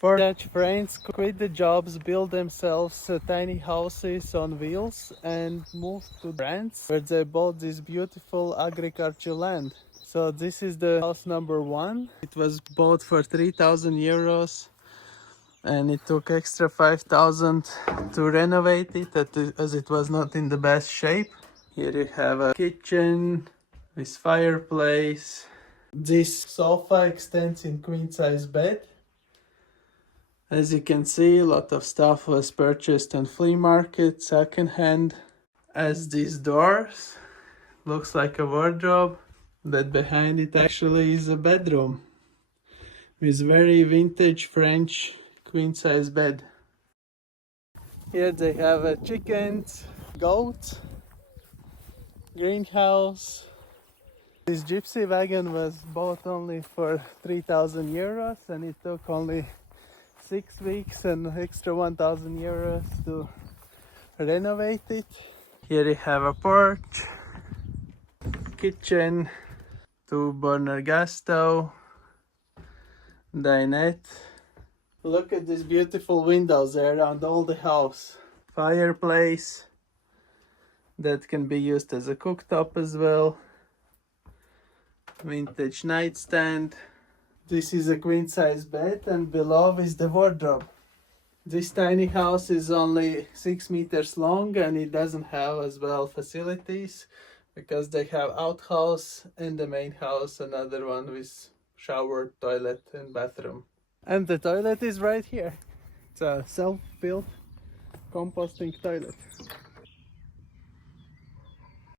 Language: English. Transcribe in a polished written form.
For Dutch friends quit the jobs, build themselves tiny houses on wheels and move to France where they bought this beautiful agriculture land. So this is the house number one. It was bought for 3,000 euros and it took extra 5,000 to renovate it as it was not in the best shape. Here you have a kitchen with fireplace. This sofa extends in queen size bed. As you can see, a lot of stuff was purchased on flea market, secondhand. As these doors, looks like a wardrobe, but behind it actually is a bedroom with very vintage French queen size bed. Here they have a chickens, goats, greenhouse. This gypsy wagon was bought only for 3,000 euros and it took only 6 weeks and extra 1,000 euros to renovate it. Here you have a porch, kitchen, 2-burner gas stove, dinette. Look at these beautiful windows around all the house. Fireplace that can be used as a cooktop as well. Vintage nightstand. This is a queen size bed and below is the wardrobe. This tiny house is only 6 meters long and it doesn't have as well facilities because they have outhouse and the main house, another one with shower, toilet and bathroom. And the toilet is right here. It's a self-built composting toilet.